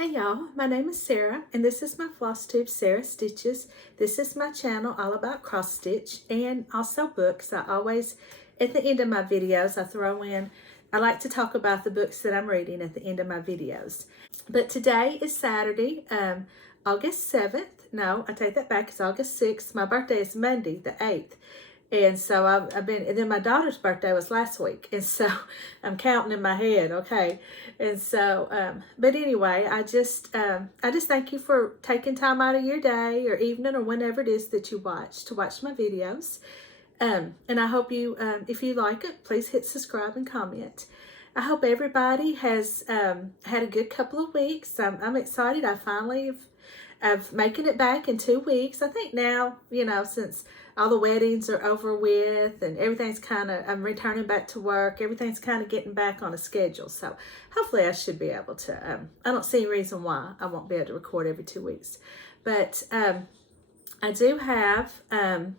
Hey y'all, my name is Sarah and this is my Flosstube Sarah Stitches. This is my channel all about cross stitch and also books. I always, at the end of my videos, I like to talk about the books that I'm reading at the end of my videos. But today is Saturday, August 7th. No, I take that back, it's August 6th. My birthday is Monday, the 8th. And so and then my daughter's birthday was last week. And so I'm counting in my head, okay? And so, but anyway, I just thank you for taking time out of your day or evening or whenever it is that you watch my videos. And I hope you, if you like it, please hit subscribe and comment. I hope everybody has had a good couple of weeks. I'm excited. I finally of making it back in 2 weeks. I think now, you know, since all the weddings are over with and everything's I'm returning back to work, everything's kind of getting back on a schedule. So hopefully I should be able to, I don't see any reason why I won't be able to record every 2 weeks. But I do have, I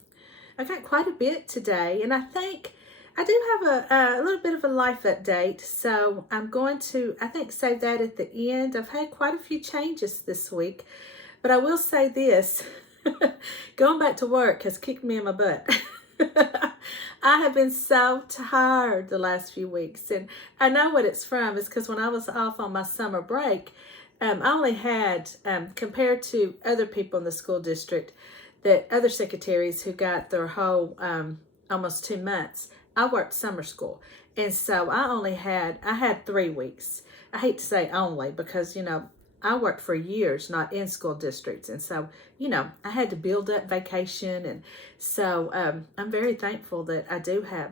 got quite a bit today, and I think I do have a little bit of a life update. So I'm going to, I think, save that at the end. I've had quite a few changes this week. But I will say this, going back to work has kicked me in my butt. I have been so tired the last few weeks. And I know what it's from. It's because when I was off on my summer break, I only had, compared to other people in the school district, that other secretaries who got their whole almost 2 months, I worked summer school. And so I had 3 weeks. I hate to say only because, you know, I worked for years, not in school districts. And so, you know, I had to build up vacation. And so I'm very thankful that I do have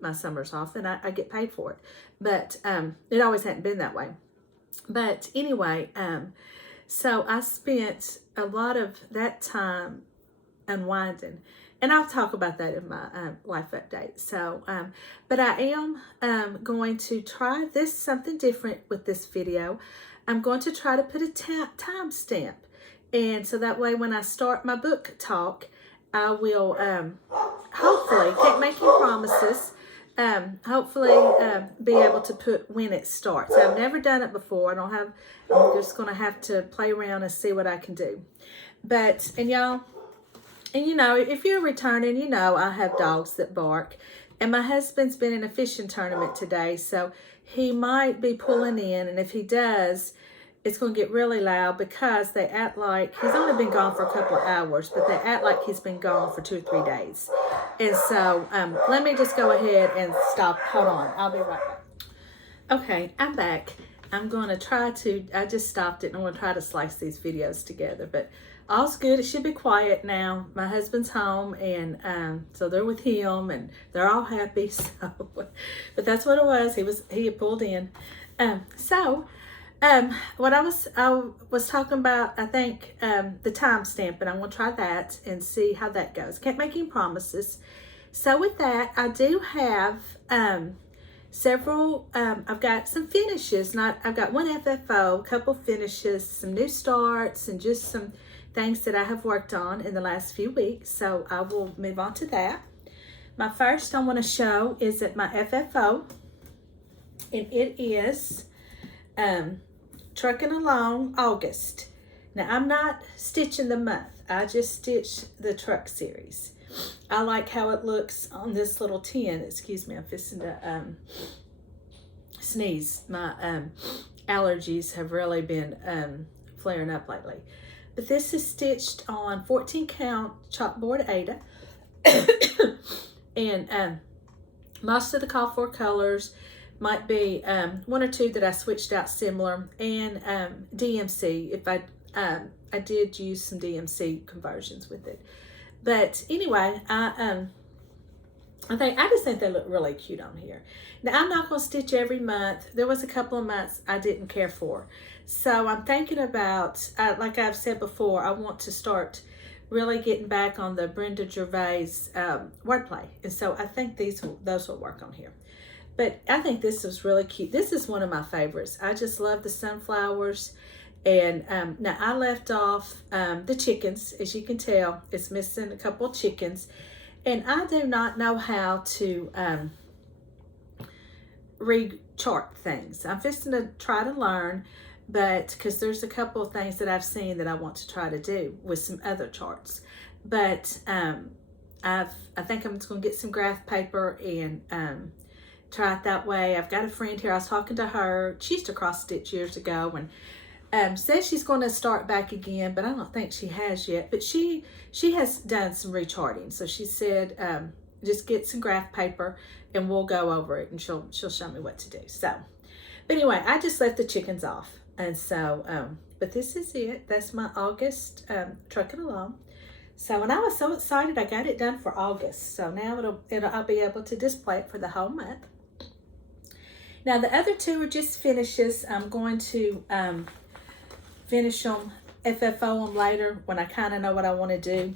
my summers off and I get paid for it. But it always hadn't been that way. But anyway, so I spent a lot of that time unwinding. And I'll talk about that in my life update. So, but I am going to try something different with this video. I'm going to try to put a time stamp. And so that way when I start my book talk, I will hopefully, can't make any promises, hopefully be able to put when it starts. I've never done it before. I'm just going to have to play around and see what I can do. But, and y'all, and you know, if you're returning, you know I have dogs that bark. And my husband's been in a fishing tournament today, so he might be pulling in. And if he does, it's going to get really loud because they act like he's only been gone for a couple of hours, but they act like he's been gone for 2 or 3 days. And so let me just go ahead and stop. Hold on. I'll be right back. Okay, I'm back. I'm going to try to, I just stopped it and I'm going to try to slice these videos together, but all's good. It should be quiet now. My husband's home, and so they're with him, and they're all happy. So, but that's what it was. He had pulled in. What I was talking about, I think the timestamp, and I'm gonna try that and see how that goes. Can't make any promises. So with that, I do have several. I've got some finishes. I've got one FFO, a couple finishes, some new starts, and just some things that I have worked on in the last few weeks. So I will move on to that. My first I want to show is at my FFO, and it is Truckin' Along August. Now I'm not stitching the month. I just stitched the truck series. I like how it looks on this little tin. Excuse me, I'm fixing to sneeze. My allergies have really been flaring up lately. But this is stitched on 14 count chalkboard Ada. And most of the call for colors might be 1 or 2 that I switched out similar, and DMC if I did use some DMC conversions with it. But anyway, I just think they look really cute on here. Now I'm not going to stitch every month. There was a couple of months I didn't care for. So I'm thinking about, like I've said before, I want to start really getting back on the Brenda wordplay. And so I think those will work on here. But I think this is really cute. This is one of my favorites. I just love the sunflowers. And now I left off the chickens. As you can tell, it's missing a couple of chickens. And I do not know how to re-chart things. I'm fixing to try to learn. but because there's a couple of things that I've seen that I want to try to do with some other charts. But I think I'm just going to get some graph paper and try it that way. I've got a friend here. I was talking to her. She used to cross stitch years ago, and says she's going to start back again, but I don't think she has yet. But she has done some recharting. So she said, just get some graph paper and we'll go over it, and she'll show me what to do. So, but anyway, I just left the chickens off, and so but this is it. That's my August trucking along. So, and I was so excited, I got it done for August. So now I'll be able to display it for the whole month. Now the other two are just finishes. I'm going to finish them, FFO them later when I kind of know what I want to do.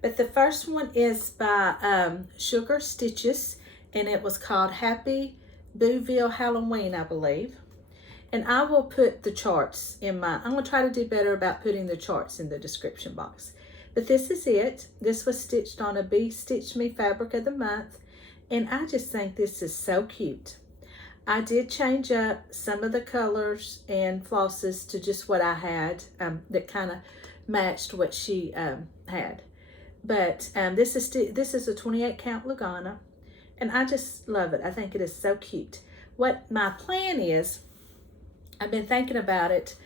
But the first one is by Sugar Stitches, and it was called Happy Booville Halloween, I believe. And I will put the charts in I'm going to try to do better about putting the charts in the description box. But this is it. This was stitched on a Bee Stitched Me Fabric of the Month. And I just think this is so cute. I did change up some of the colors and flosses to just what I had that kind of matched what she had. But this is a 28 count Lugana. And I just love it. I think it is so cute. What my plan is, I've been thinking about it.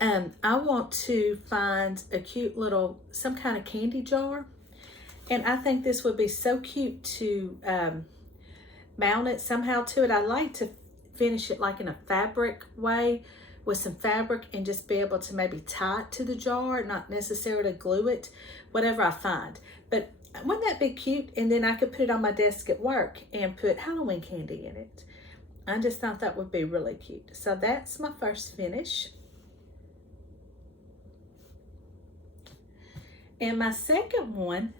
I want to find a cute little, some kind of candy jar. And I think this would be so cute to mount it somehow to it. I like to finish it like in a fabric way with some fabric and just be able to maybe tie it to the jar, not necessarily glue it, whatever I find. But wouldn't that be cute? And then I could put it on my desk at work and put Halloween candy in it. I just thought that would be really cute. So that's my first finish. And my second one,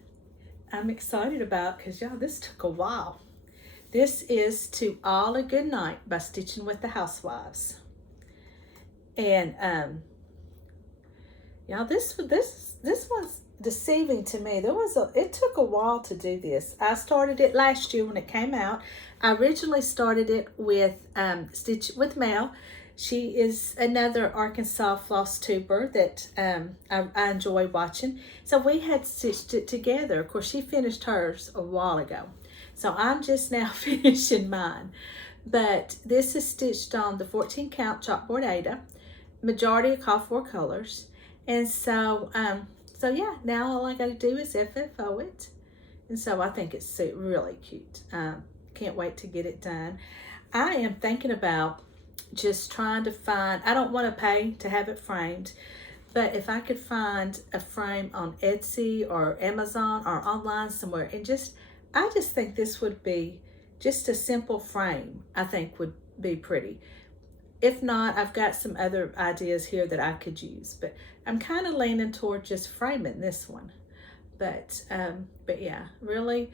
I'm excited about because, y'all, this took a while. This is To All a Good Night by Stitching with the Housewives. And, y'all, this one's deceiving to me. It took a while to do this. I started it last year when it came out. I originally started it with Stitch with Mel. She is another Arkansas floss tuber that I enjoy watching. So we had stitched it together. Of course, she finished hers a while ago. So I'm just now finishing mine. But this is stitched on the 14 count chalkboard Ada. Majority of call for colors. And so, so yeah, now all I got to do is FFO it. And so I think it's really cute. Can't wait to get it done. I am thinking about just trying to find, I don't want to pay to have it framed, but if I could find a frame on Etsy or Amazon or online somewhere, and I just think this would be just a simple frame, I think would be pretty. If not, I've got some other ideas here that I could use, but I'm kind of leaning toward just framing this one. But yeah, really,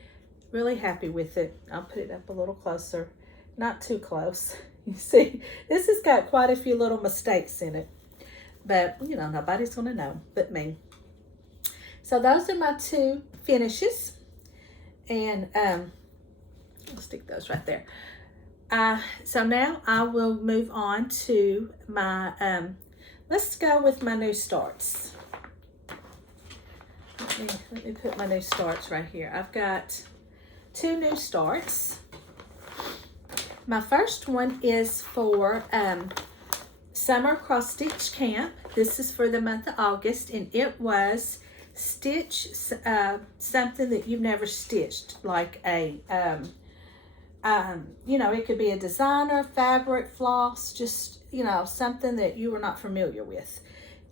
really happy with it. I'll put it up a little closer, not too close. You see, this has got quite a few little mistakes in it, but you know, nobody's going to know but me. So those are my two finishes, and I'll stick those right there. So now I will move on to my, let's go with my new starts. Let me put my new starts right here. I've got two new starts. My first one is for Summer Cross Stitch Camp. This is for the month of August, and it was stitch something that you've never stitched, like a, you know, it could be a designer, fabric, floss, just, you know, something that you were not familiar with.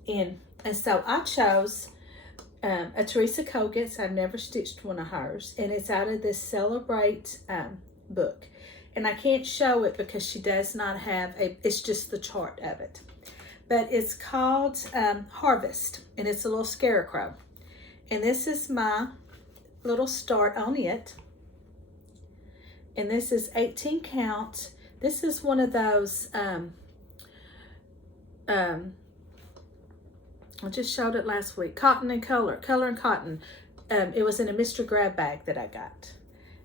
And so I chose a Teresa Kogut's. I've never stitched one of hers, and it's out of this Celebrate book. And I can't show it because she does not have it's just the chart of it. But it's called Harvest, and it's a little scarecrow. And this is my little start on it. And this is 18 count. This is one of those, I just showed it last week, Cotton and Color and Cotton. It was in a mystery grab bag that I got.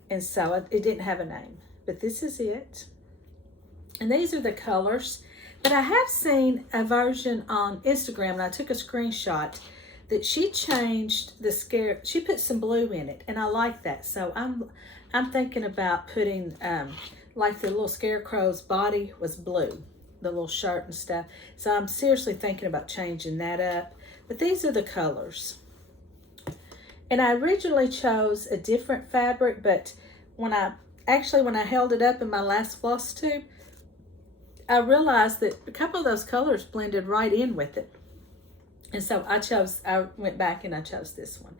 And so it didn't have a name. But this is it. And these are the colors. But I have seen a version on Instagram, and I took a screenshot that she changed the scare. She put some blue in it, and I like that. So I'm thinking about putting like the little scarecrow's body was blue, the little shirt and stuff. So I'm seriously thinking about changing that up. But these are the colors. And I originally chose a different fabric, but when I held it up in my last Flosstube, I realized that a couple of those colors blended right in with it. And so I went back and I chose this one.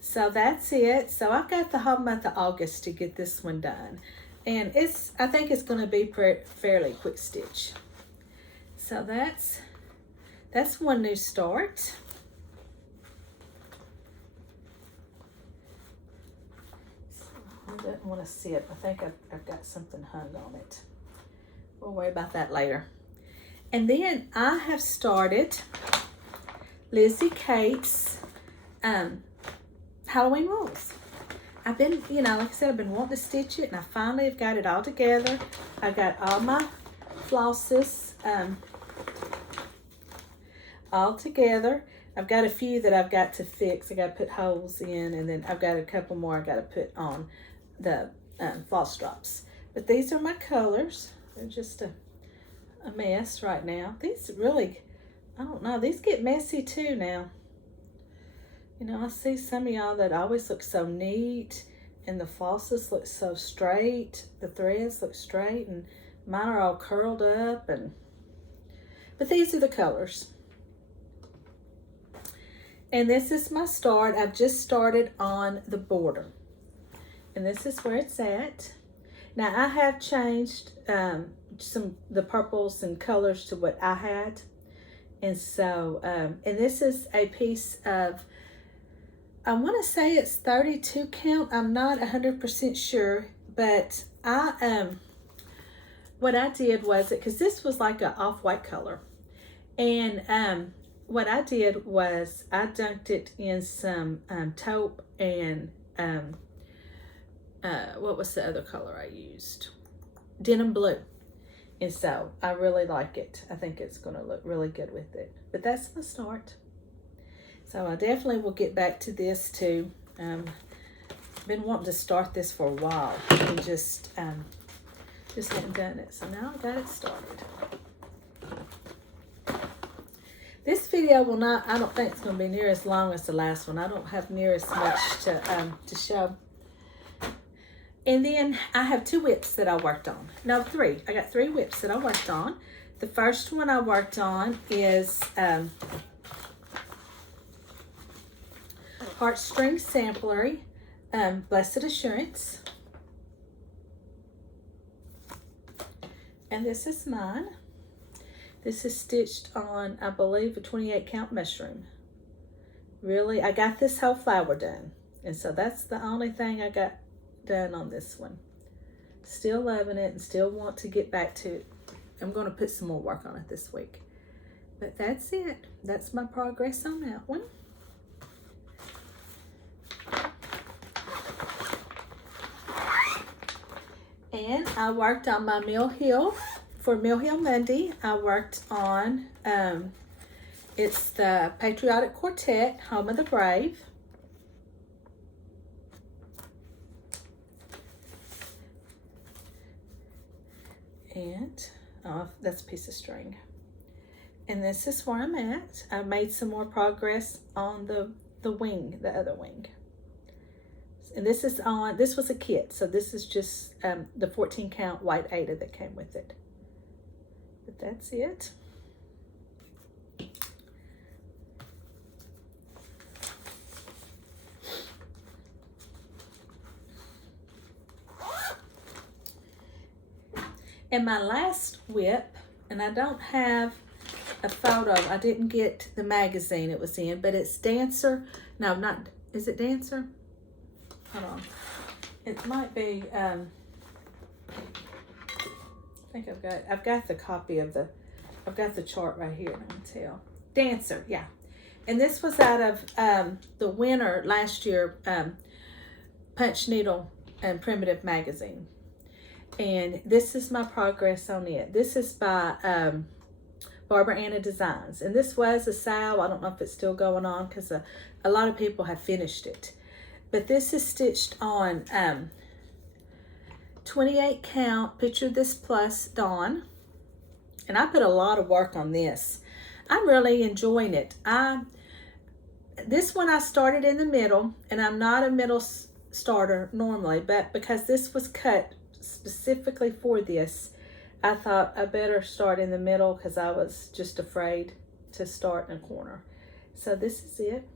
So that's it. So I've got the whole month of August to get this one done. And I think it's going to be fairly quick stitch. So that's one new start. I don't want to see it. I think I've got something hung on it. We'll worry about that later. And then I have started Lizzie Kate's Halloween rules. I've been, like I said, I've been wanting to stitch it, and I finally have got it all together. I've got all my flosses all together. I've got a few that I've got to fix. I got to put holes in, and then I've got a couple more I got to put on the floss drops. But these are my colors. They're just a mess right now. These really, I don't know, these get messy too now. I see some of y'all that always look so neat, and the flosses look so straight. The threads look straight, and mine are all curled up. But these are the colors. And this is my start. I've just started on the border. And this is where it's at. Now I have changed the purples and colors to what I had. And so, and this is a piece of, I want to say it's 32 count. I'm not 100% sure, but what I did was, because this was like an off-white color. And what I did was I dunked it in some taupe and what was the other color I used? Denim blue. And so I really like it. I think it's going to look really good with it. But that's my start. So I definitely will get back to this too. Been wanting to start this for a while and just hadn't done it. So now I got it started. This video will not, I don't think it's going to be near as long as the last one. I don't have near as much to show. And then I have 2 whips that I worked on. No, 3. I got 3 whips that I worked on. The first one I worked on is Heartstring Samplery, Blessed Assurance. And this is mine. This is stitched on, I believe, a 28 count mushroom. Really, I got this whole flower done. And so that's the only thing I got done on this one. Still loving it and still want to get back to it. I'm going to put some more work on it this week. But that's it. That's my progress on that one. And I worked on my Mill Hill. For Mill Hill Monday, I worked on, it's the Patriotic Quartet, Home of the Brave. And, that's a piece of string. And this is where I'm at. I made some more progress on the wing, the other wing. And this was a kit, so this is just the 14 count white Aida that came with it. But that's it. And my last whip, and I don't have a photo, I didn't get the magazine it was in, but it's Dancer. No, not, is it Dancer? Hold on. It might be, I think I've got the copy of I've got the chart right here, I can tell. Dancer, yeah. And this was out of the winter last year, Punch Needle and Primitive magazine. And this is my progress on it. This is by Barbara Anna Designs. And this was a sale. I don't know if it's still going on because a lot of people have finished it. But this is stitched on 28 count Picture This Plus Dawn. And I put a lot of work on this. I'm really enjoying it. This one I started in the middle, and I'm not a middle starter normally, but because this was cut specifically for this, I thought I better start in the middle because I was just afraid to start in a corner. So this is it.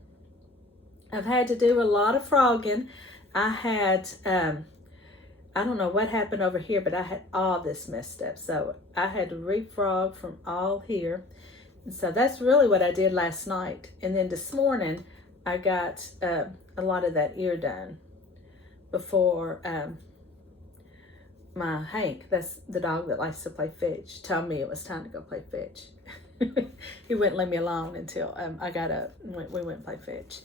I've had to do a lot of frogging. I had, I don't know what happened over here, but I had all this messed up. So I had to refrog from all here. And so that's really what I did last night. And then this morning, I got a lot of that ear done before my Hank, that's the dog that likes to play fetch, told me it was time to go play fetch. He wouldn't leave me alone until I got up and we went and play fetch.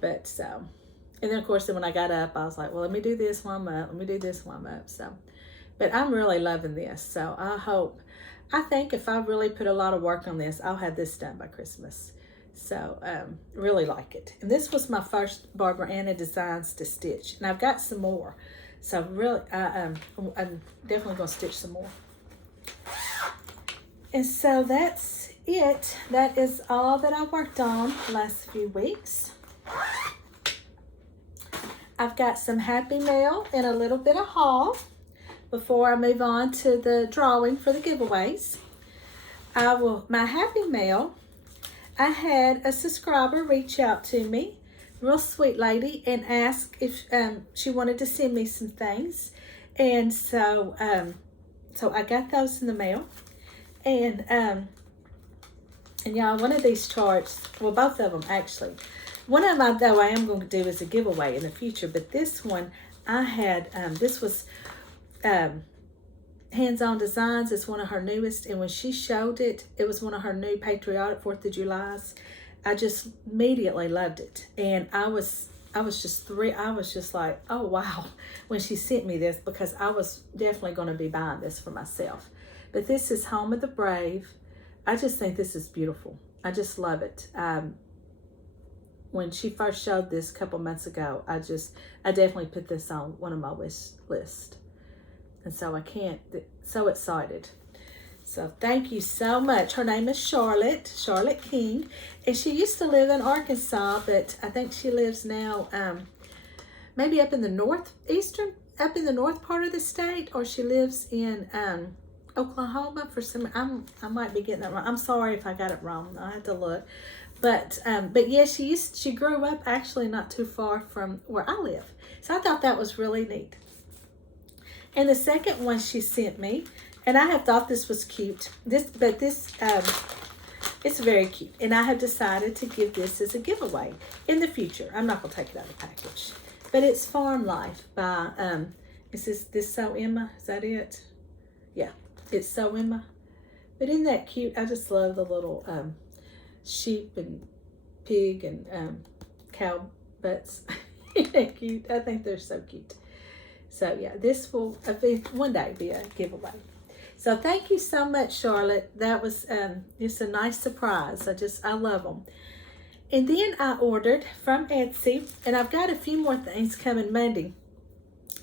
But so, and then of course, then when I got up, I was like, well, let me do this while I'm up. Let me do this while I'm up. So, but I'm really loving this. So I think if I really put a lot of work on this, I'll have this done by Christmas. So, really like it. And this was my first Barbara Anna Designs to stitch. And I've got some more. So really, I'm definitely going to stitch some more. And so that's it. That is all that I worked on the last few weeks. I've got some happy mail and a little bit of haul before I move on to the drawing for the giveaways. My happy mail, I had a subscriber reach out to me, real sweet lady, and ask if she wanted to send me some things. And so so I got those in the mail. And y'all, one of these charts, well, both of them actually, one of them though I am going to do as a giveaway in the future, but this one I had, this was Hands-On Designs. It's one of her newest, and when she showed it, it was one of her new patriotic 4th of July's. I just immediately loved it, and I was just like, oh wow, when she sent me this, because I was definitely going to be buying this for myself. But this is Home of the Brave. I just think this is beautiful. I just love it. When she first showed this a couple months ago, I definitely put this on one of my wish list. And so so excited. So thank you so much. Her name is Charlotte King. And she used to live in Arkansas, but I think she lives now maybe up in the north part of the state, or she lives in Oklahoma for some, I might be getting that wrong. I'm sorry if I got it wrong. I have to look. But yeah, she grew up actually not too far from where I live. So I thought that was really neat. And the second one she sent me, and I have thought this was cute. It's very cute. And I have decided to give this as a giveaway in the future. I'm not going to take it out of the package. But it's Farm Life by, is this So Emma? Is that it? Yeah, it's So Emma. But isn't that cute? I just love the little sheep and pig and cow butts. Isn't that cute? I think they're so cute. So yeah, this will one day be a giveaway. So thank you so much, Charlotte. That was just a nice surprise. I love them. And then I ordered from Etsy, and I've got a few more things coming Monday.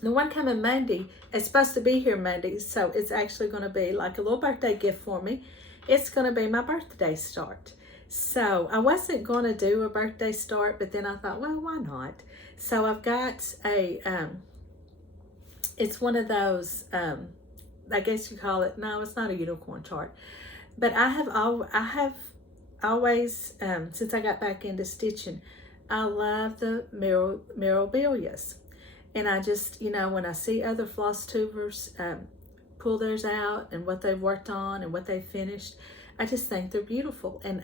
The one coming Monday is supposed to be here Monday, so it's actually going to be like a little birthday gift for me. It's going to be my birthday start. So I wasn't going to do a birthday start, but then I thought, well, why not? So I've got a, it's one of those, I guess you call it, no, it's not a unicorn chart, but I have always, since I got back into stitching, I love the memorabilias. And I just, when I see other floss tubers pull theirs out and what they've worked on and what they've finished, I just think they're beautiful. And,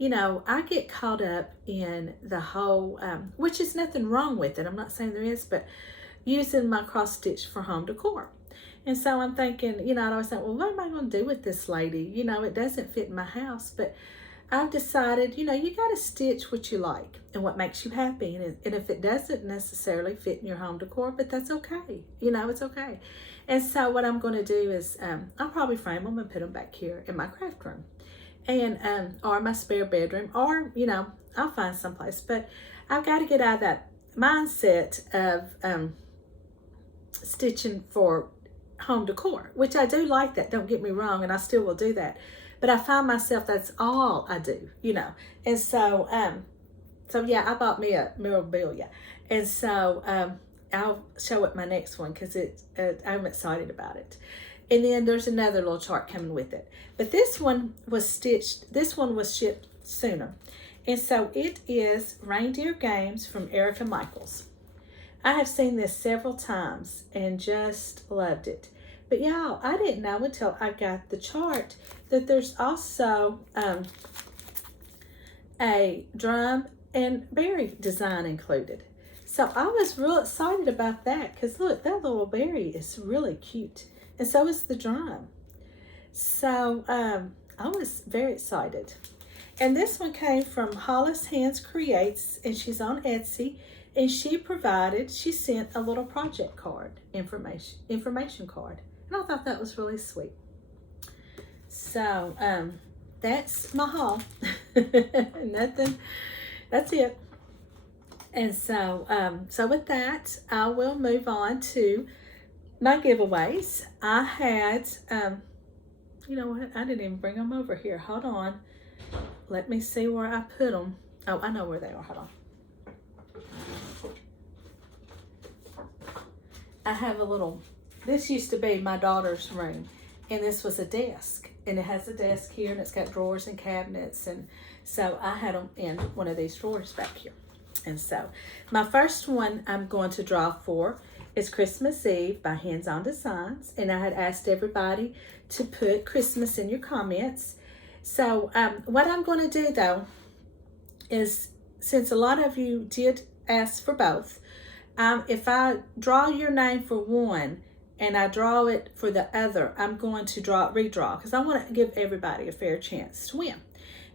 I get caught up in the whole, which is nothing wrong with it. I'm not saying there is, but using my cross stitch for home decor. And so I'm thinking, I always think, well, what am I going to do with this lady? It doesn't fit in my house, but I've decided, you got to stitch what you like and what makes you happy. And if it doesn't necessarily fit in your home decor, but that's okay. It's okay. And so what I'm going to do is I'll probably frame them and put them back here in my craft room. and or my spare bedroom, or you know, I'll find someplace. But I've got to get out of that mindset of stitching for home decor, which I do like that, don't get me wrong, and I still will do that, but I find myself that's all I do, you know. And so so yeah, I bought me a memorabilia, and so I'll show it my next one because I'm excited about it. And then there's another little chart coming with it, but this one was stitched, this one was shipped sooner, and so it is Reindeer Games from Erica Michaels. I have seen this several times and just loved it. But y'all, I didn't know until I got the chart that there's also a drum and berry design included. So I was real excited about that because look, that little berry is really cute. And so is the drum. So I was very excited. And this one came from HollisHandsCreate, and she's on Etsy. And she sent a little project card, information card. And I thought that was really sweet. So that's my haul. Nothing, that's it. And so, so with that, I will move on to my giveaways. I had, you know what, I didn't even bring them over here. Hold on. Let me see where I put them. Oh, I know where they are. Hold on. I have a little, this used to be my daughter's room, and this was a desk, and it has a desk here, and it's got drawers and cabinets, and so I had them in one of these drawers back here. And so my first one I'm going to draw for is Christmas Eve by Hands On Designs, and I had asked everybody to put Christmas in your comments. So what I'm going to do though is, since a lot of you did ask for both, if I draw your name for one and I draw it for the other, I'm going to redraw because I want to give everybody a fair chance to win.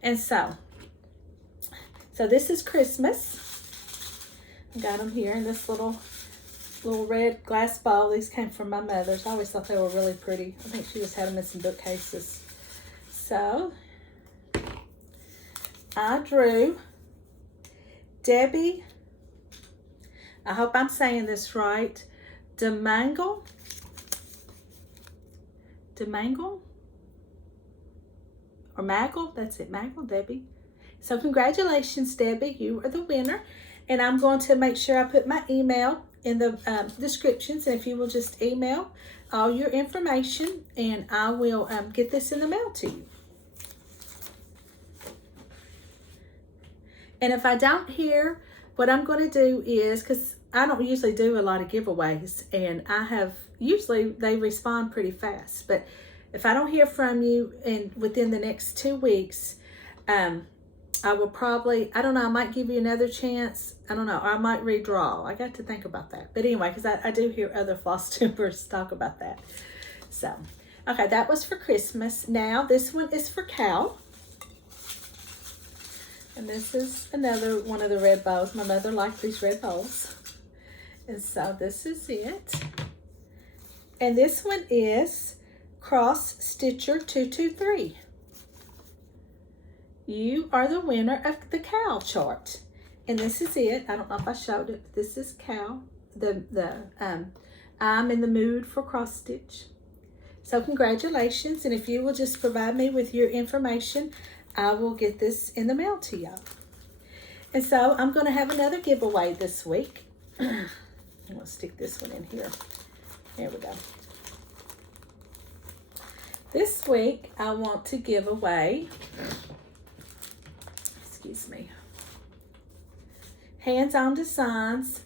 And so this is Christmas. I got them here in this little red glass bowl. These came from my mother's. I always thought they were really pretty. I think she just had them in some bookcases. So I drew Debbie, I hope I'm saying this right, Demangle, or Maggle, that's it, Maggle, Debbie. So congratulations, Debbie, you are the winner. And I'm going to make sure I put my email in the descriptions, and if you will just email all your information, and I will get this in the mail to you. And if I don't hear, what I'm going to do is, because I don't usually do a lot of giveaways, and usually they respond pretty fast, but if I don't hear from you within the next 2 weeks, I will probably, I don't know, I might give you another chance. I don't know, or I might redraw. I got to think about that. But anyway, because I do hear other Flosstubers talk about that. So, okay, that was for Christmas. Now, this one is for Cal. And this is another one of the red bows. My mother liked these red bows. And so this is it. And this one is Cross Stitcher 223. You are the winner of the Cal chart. And this is it. I don't know if I showed it, but this is Cal. I'm in the mood for cross stitch. So congratulations. And if you will just provide me with your information, I will get this in the mail to y'all. And so I'm going to have another giveaway this week. I'm going to stick this one in here. There we go. This week I want to give away, excuse me, Hands On Designs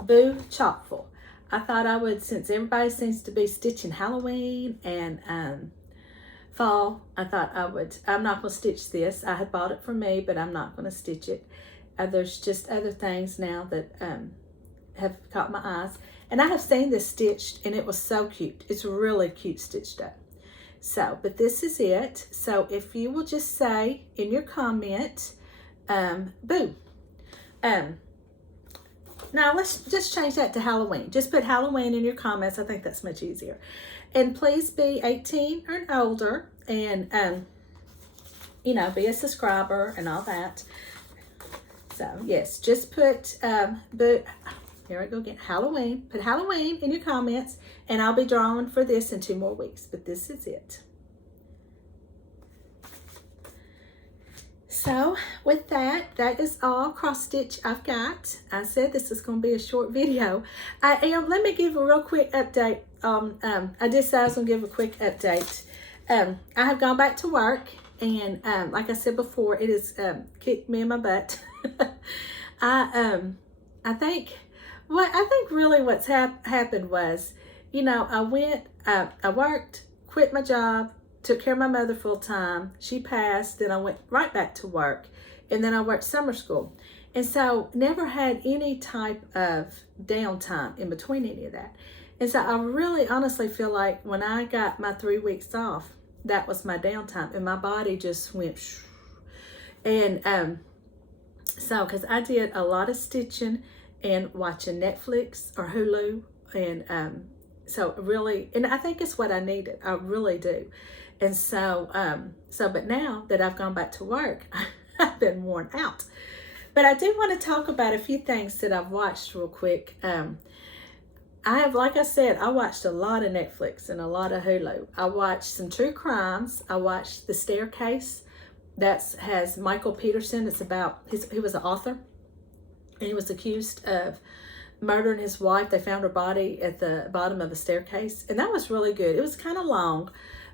Boo Chockful. I thought I would, since everybody seems to be stitching Halloween and fall, I thought I would. I'm not going to stitch this. I had bought it for me, but I'm not going to stitch it. There's just other things now that have caught my eyes. And I have seen this stitched, and it was so cute. It's really cute stitched up. So, but this is it. So if you will just say in your comment, boo. Now let's just change that to Halloween. Just put Halloween in your comments. I think that's much easier. And please be 18 or older, and you know, be a subscriber and all that. So yes, just put, here I go again, Halloween. Put Halloween in your comments, and I'll be drawing for this in 2 more weeks, but this is it. So with that, that is all cross stitch I've got. I said this is going to be a short video. Let me give a real quick update. I did say I was going to give a quick update. I have gone back to work, and like I said before, it has kicked me in my butt. I think really what's happened was, you know, I worked, quit my job, took care of my mother full time. She passed, then I went right back to work, and then I worked summer school. And so never had any type of downtime in between any of that. And so I really honestly feel like when I got my 3 weeks off, that was my downtime, and my body just went shh. And so because I did a lot of stitching and watching Netflix or Hulu, and so really, and I think it's what I needed. I really do. And so, but now that I've gone back to work, I've been worn out. But I do want to talk about a few things that I've watched real quick. Like I said, I watched a lot of Netflix and a lot of Hulu. I watched some true crimes. I watched The Staircase. That has Michael Peterson. It's about, he was an author, and he was accused of murdering his wife. They found her body at the bottom of a staircase, and that was really good. It was kind of long,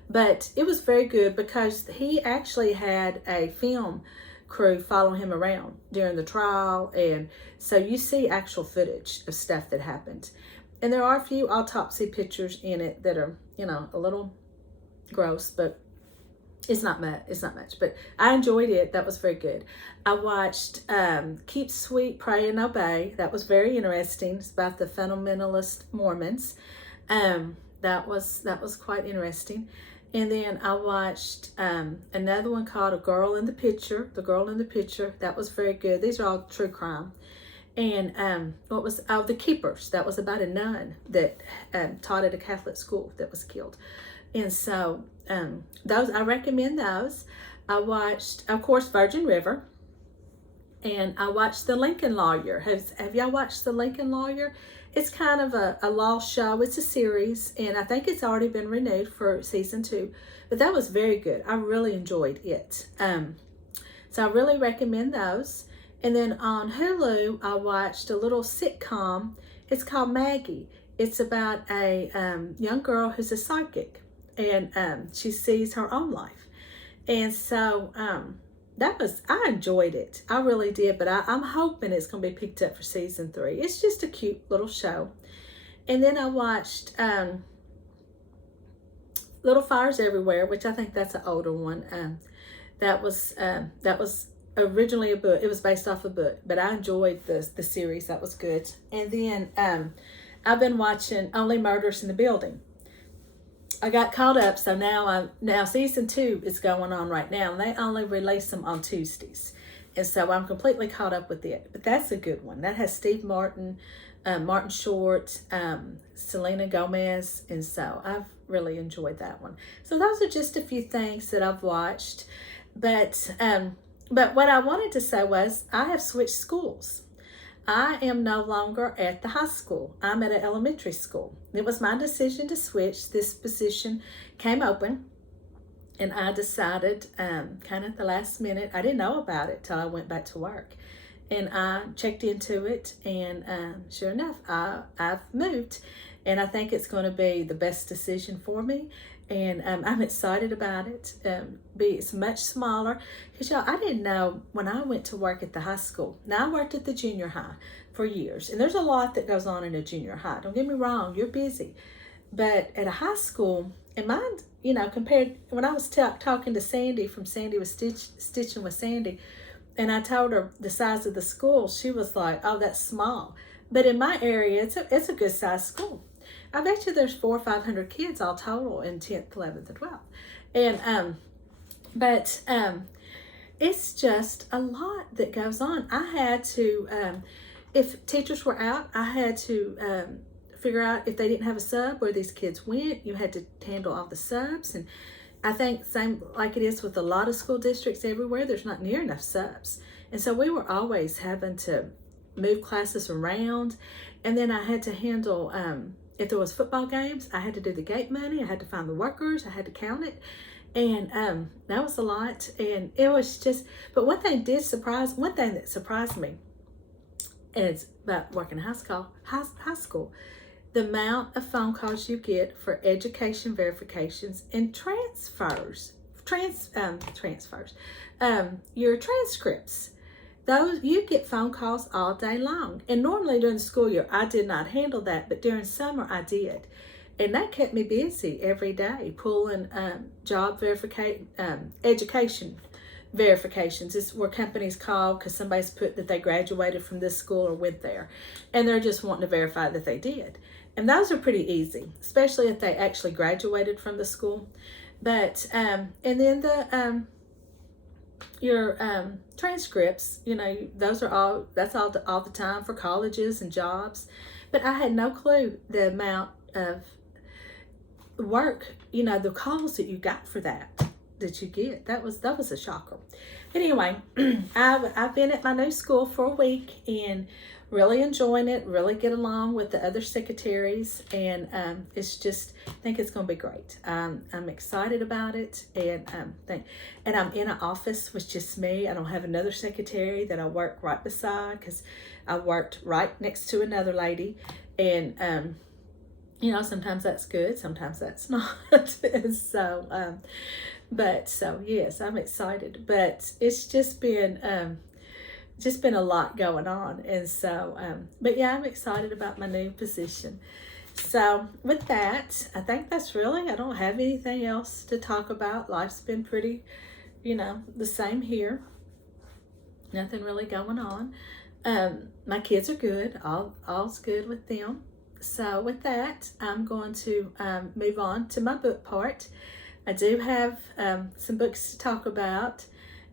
but it was very good because he actually had a film crew follow him around during the trial, and so you see actual footage of stuff that happened. And there are a few autopsy pictures in it that are, you know, a little gross, but it's not much, but I enjoyed it. That was very good. I watched Keep Sweet, Pray and Obey. That was very interesting. It's about the fundamentalist Mormons. That was quite interesting. And then I watched another one called The Girl in the Picture. That was very good. These are all true crime. And The Keepers. That was about a nun that taught at a Catholic school that was killed. And so those, I recommend those. I watched, of course, Virgin River, and I watched The Lincoln Lawyer. Have y'all watched The Lincoln Lawyer? It's kind of a law show. It's a series, and I think it's already been renewed for season 2. But that was very good. I really enjoyed it. So I really recommend those. And then on Hulu, I watched a little sitcom. It's called Maggie. It's about a young girl who's a psychic, and she sees her own life. And so I enjoyed it. I really did, but I'm hoping it's going to be picked up for season 3. It's just a cute little show. And then I watched Little Fires Everywhere, which I think that's an older one. That was originally a book. It was based off a book, but I enjoyed the series. That was good. And then I've been watching Only Murders in the Building. I got caught up, so now season 2 is going on right now, and they only release them on Tuesdays, and so I'm completely caught up with it. But that's a good one. That has Steve Martin, Martin Short, Selena Gomez, and so I've really enjoyed that one. So those are just a few things that I've watched, but what I wanted to say was I have switched schools. I am no longer at the high school. I'm at an elementary school. It was my decision to switch. This position came open, and I decided kind of at the last minute. I didn't know about it till I went back to work, and I checked into it, and sure enough, I've moved, and I think it's going to be the best decision for me. And I'm excited about it. It's much smaller. Because y'all, I didn't know when I went to work at the high school. Now, I worked at the junior high for years. And there's a lot that goes on in a junior high. Don't get me wrong, you're busy. But at a high school, and mine, you know, compared, when I was talking to Sandy from Sandy was Stitching with Sandy, and I told her the size of the school, she was like, oh, that's small. But in my area, it's a good sized school. I bet you there's 400 or 500 kids all total in 10th, 11th, and 12th. And, but it's just a lot that goes on. I had to, if teachers were out, I had to figure out if they didn't have a sub where these kids went. You had to handle all the subs, and I think same like it is with a lot of school districts everywhere, there's not near enough subs. And so we were always having to move classes around. And then I had to handle, if there was football games, I had to do the gate money. I had to find the workers. I had to count it. And that was a lot. And it was just, but one thing that surprised me is about working high school, the amount of phone calls you get for education verifications and transfers, your transcripts. Those, you get phone calls all day long. And normally during the school year, I did not handle that, but during summer I did. And that kept me busy every day, pulling job verification, education verifications. It's where companies call because somebody's put that they graduated from this school or went there. And they're just wanting to verify that they did. And those are pretty easy, especially if they actually graduated from the school. But, and then the, your transcripts, you know, those are all, that's all the time for colleges and jobs. But I had no clue the amount of work, you know, the calls that you got for that you get. That was a shocker. But anyway, I've been at my new school for a week and really enjoying it, really get along with the other secretaries, and it's just, I think it's going to be great. I'm excited about it, and I'm in an office with just me. I don't have another secretary that I work right beside because I worked right next to another lady, and you know, sometimes that's good, sometimes that's not. So yes, I'm excited, but it's just been a lot going on. And so, but yeah, I'm excited about my new position. So with that, I think that's really, I don't have anything else to talk about. Life's been pretty, you know, the same here. Nothing really going on. My kids are good. All's good with them. So with that, I'm going to move on to my book part. I do have some books to talk about.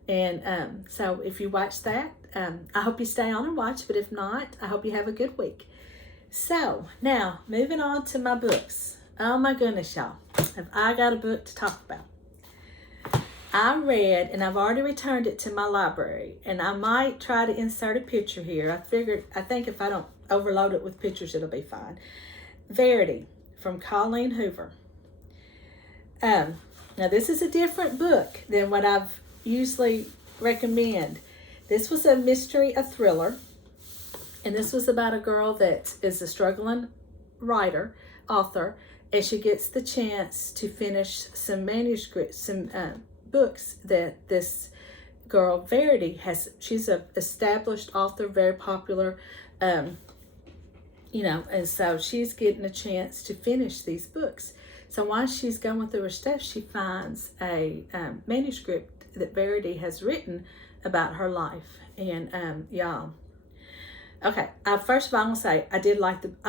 And so if you watch that, I hope you stay on and watch, but if not, I hope you have a good week. So now moving on to my books. Oh my goodness, y'all. Have I got a book to talk about? I read, and I've already returned it to my library, and I might try to insert a picture here. I think if I don't overload it with pictures, it'll be fine. Verity from Colleen Hoover. Now this is a different book than what I've usually recommend. This was a mystery, a thriller, and this was about a girl that is a struggling author, and she gets the chance to finish some manuscripts, some books that this girl Verity has. She's an established author, very popular, you know, and so she's getting a chance to finish these books. So while she's going through her stuff, she finds a manuscript that Verity has written about her life. And y'all, okay, first of all, I'm gonna say I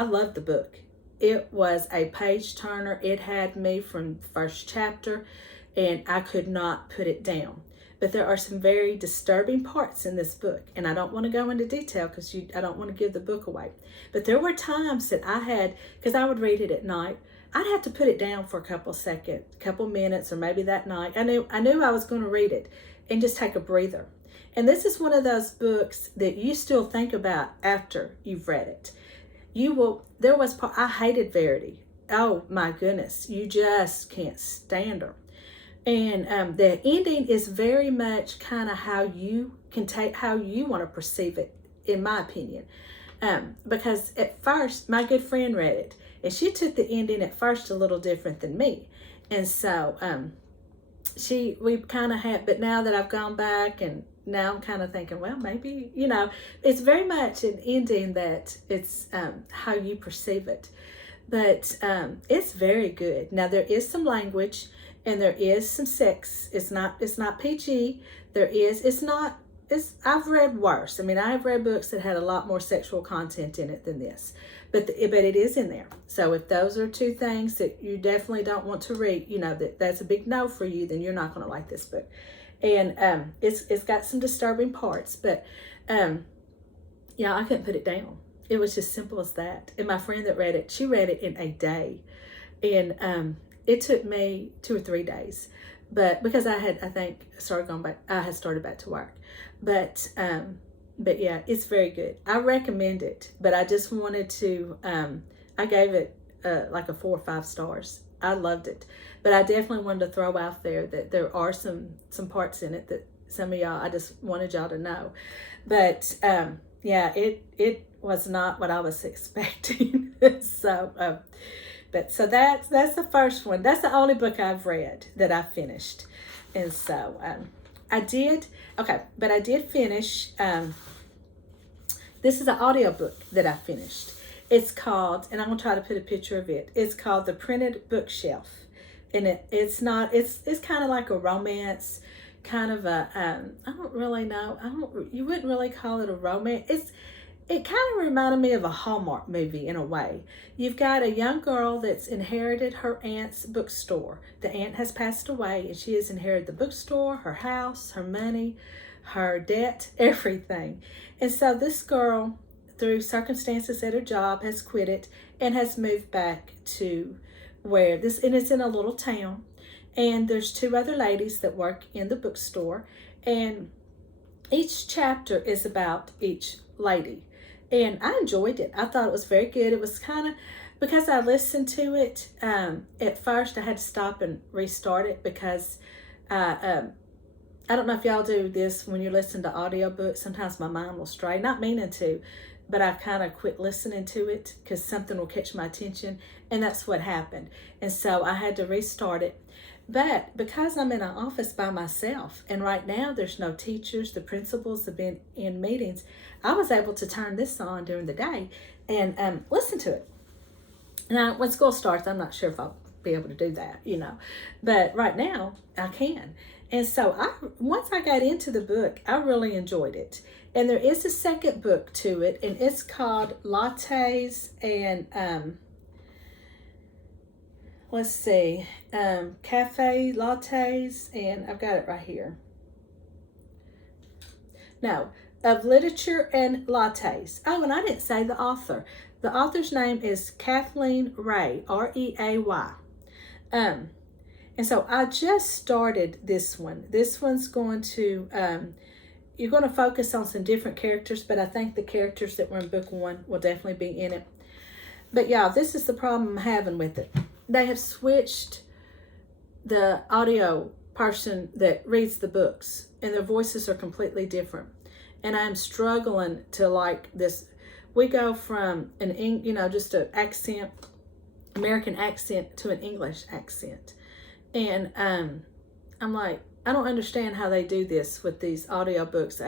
loved the book. It was a page turner. It had me from the first chapter, and I could not put it down. But there are some very disturbing parts in this book, and I don't want to go into detail because I don't want to give the book away. But there were times that I had, because I would read it at night, I'd have to put it down for a couple minutes, or maybe that night. I knew I was going to read it and just take a breather. And this is one of those books that you still think about after you've read it. I hated Verity. Oh my goodness, you just can't stand her. And the ending is very much kind of how you want to perceive it, in my opinion. Because at first, my good friend read it, and she took the ending at first a little different than me. And so we kind of had, but now that I've gone back, and now I'm kind of thinking, well, maybe, you know, it's very much an ending that it's how you perceive it. But it's very good. Now, there is some language, and there is some sex. It's not PG. I've read worse. I mean, I have read books that had a lot more sexual content in it than this, but it is in there. So if those are two things that you definitely don't want to read, you know, that's a big no for you, then you're not going to like this book. And it's got some disturbing parts, but yeah, I couldn't put it down. It was just simple as that. And my friend that read it, she read it in a day, and it took me 2 or 3 days. But because I think started going back, I had started back to work. But yeah, it's very good. I recommend it, but I just wanted to, I gave it like a 4 or 5 stars. I loved it, but I definitely wanted to throw out there that there are some parts in it that some of y'all, I just wanted y'all to know. But yeah, it was not what I was expecting. So so that's the first one. That's the only book I've read that I finished. And so I did finish, this is an audiobook that I finished. It's called, and I'm gonna try to put a picture of it. It's called The Printed Bookshelf. And it's kind of like a romance, kind of a, I don't really know. You wouldn't really call it a romance. It kind of reminded me of a Hallmark movie in a way. You've got a young girl that's inherited her aunt's bookstore. The aunt has passed away and she has inherited the bookstore, her house, her money, her debt, everything. And so this girl, through circumstances at her job, has quit it and has moved back to where this, and it's in a little town. And there's 2 other ladies that work in the bookstore. And each chapter is about each lady. And I enjoyed it. I thought it was very good. It was kind of, because I listened to it, at first I had to stop and restart it because I don't know if y'all do this when you listen to audiobooks. Sometimes my mind will stray, not meaning to, but I kind of quit listening to it because something will catch my attention, and that's what happened. And so I had to restart it. But because I'm in an office by myself, and right now there's no teachers, the principals have been in meetings, I was able to turn this on during the day and listen to it. Now, when school starts, I'm not sure if I'll be able to do that, but right now I can. And so once I got into the book, I really enjoyed it. And there is a second book to it, and it's called Lattes and let's see, cafe lattes, and I've got it right here. No, of literature and lattes. Oh, and I didn't say the author. The author's name is Kathleen Reay, R-E-A-Y. And so I just started this one. This one's going to, you're going to focus on some different characters, but I think the characters that were in book 1 will definitely be in it. But yeah, this is the problem I'm having with it. They have switched the audio person that reads the books, and their voices are completely different. And I'm struggling to like this. We go from just an accent, American accent, to an English accent. And I'm like, I don't understand how they do this with these audiobooks.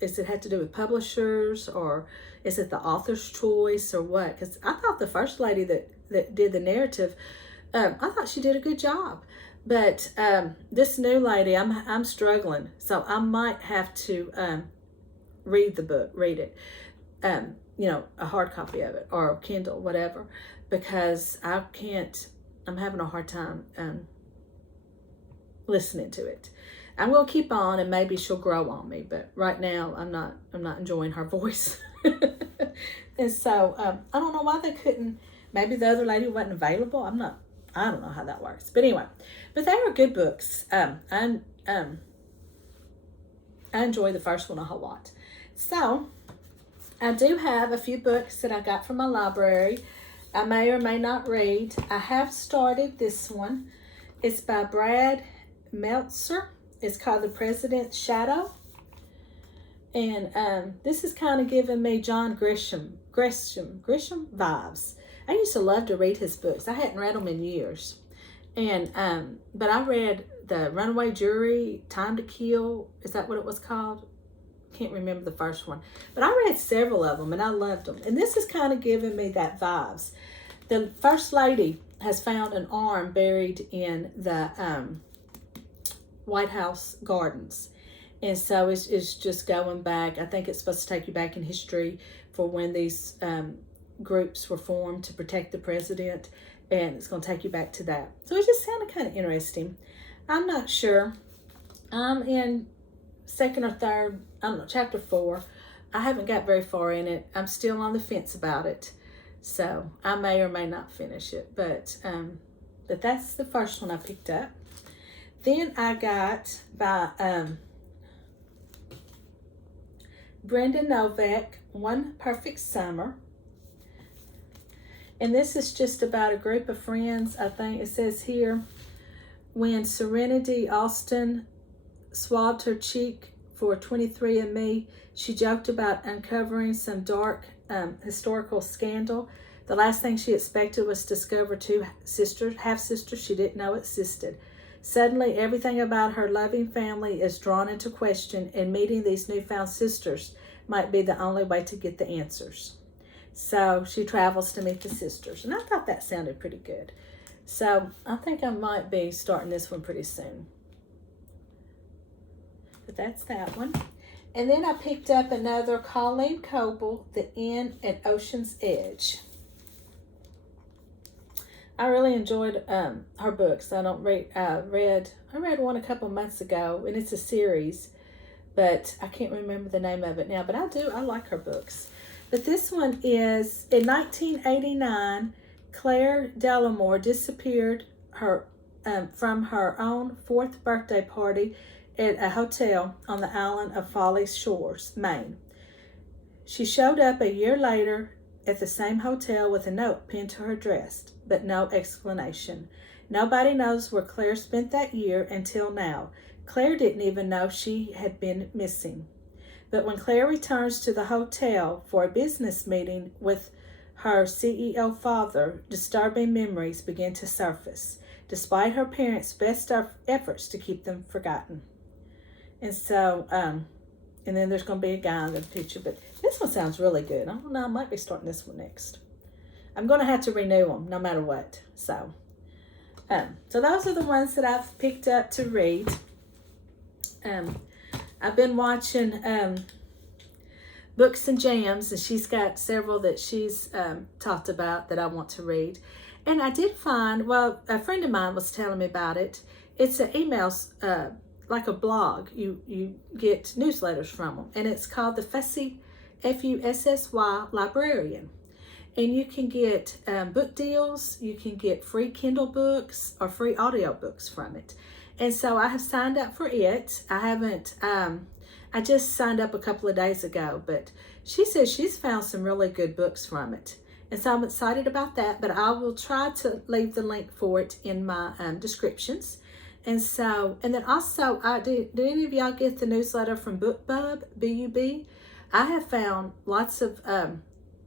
Does it have to do with publishers, or is it the author's choice, or what? Because I thought the first lady that did the narrative, I thought she did a good job. But this new lady, I'm struggling. So I might have to read it, a hard copy of it, or Kindle, whatever, because I'm having a hard time listening to it. I'm going to keep on, and maybe she'll grow on me, but right now I'm not enjoying her voice. And so I don't know why they couldn't. Maybe the other lady wasn't available. I don't know how that works. But anyway, but they were good books. I enjoy the first one a whole lot. So I do have a few books that I got from my library. I may or may not read. I have started this one. It's by Brad Meltzer. It's called The President's Shadow. And this is kind of giving me John Grisham vibes. I used to love to read his books. I hadn't read them in years. And but I read The Runaway Jury, Time to Kill. Is that what it was called? Can't remember the first one. But I read several of them, and I loved them. And this is kind of giving me that vibes. The first lady has found an arm buried in the White House gardens. And so it's just going back. I think it's supposed to take you back in history for when these groups were formed to protect the president. And it's going to take you back to that. So it just sounded kind of interesting. I'm not sure. I'm in second or third, I don't know, chapter 4. I haven't got very far in it. I'm still on the fence about it. So I may or may not finish it. But that's the first one I picked up. Then I got by Brenda Novak, One Perfect Summer. And this is just about a group of friends. I think it says here, when Serenity Austin swabbed her cheek for 23andMe, she joked about uncovering some dark historical scandal. The last thing she expected was to discover two half-sisters she didn't know existed. Suddenly, everything about her loving family is drawn into question, and meeting these newfound sisters might be the only way to get the answers. So she travels to meet the sisters, and I thought that sounded pretty good. So I think I might be starting this one pretty soon. But that's that one. And then I picked up another Colleen Coble, The Inn at Ocean's Edge. I really enjoyed her books. I read one a couple months ago, and it's a series, but I can't remember the name of it now. But I like her books. But this one is, in 1989, Claire Delamore disappeared from her own 4th birthday party at a hotel on the island of Folly Shores, Maine. She showed up a year later at the same hotel with a note pinned to her dress, but no explanation. Nobody knows where Claire spent that year until now. Claire didn't even know she had been missing. But when Claire returns to the hotel for a business meeting with her CEO father, disturbing memories begin to surface, despite her parents' best efforts to keep them forgotten. And so, and then there's going to be a guy in the picture, but this one sounds really good. I don't know, I might be starting this one next. I'm going to have to renew them no matter what. So those are the ones that I've picked up to read. I've been watching Books and Jams, and she's got several that she's talked about that I want to read. And I did find, well, a friend of mine was telling me about it. It's an emails, like a blog. You get newsletters from them, and it's called the Fussy, Fussy Librarian. And you can get book deals, you can get free Kindle books or free audio books from it. And so I have signed up for it. I haven't, I just signed up a couple of days ago, but she says she's found some really good books from it. And so I'm excited about that, but I will try to leave the link for it in my descriptions. And so, and then also, do any of y'all get the newsletter from BookBub, B-U-B? I have found lots of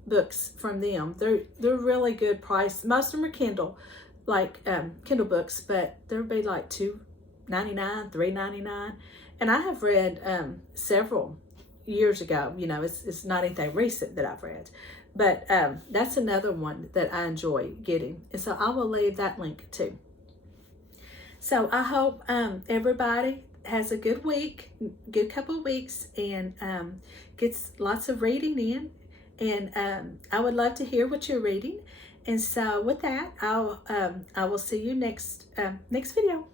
books from them. They're really good price. Most of them are Kindle, like Kindle books, but they'll be like $2.99, $3.99. And I have read several years ago. You know, it's not anything recent that I've read, but that's another one that I enjoy getting. And so I will leave that link too. So I hope everybody has a good week, good couple of weeks, and gets lots of reading in. And I would love to hear what you're reading. And so with that, I will see you next video.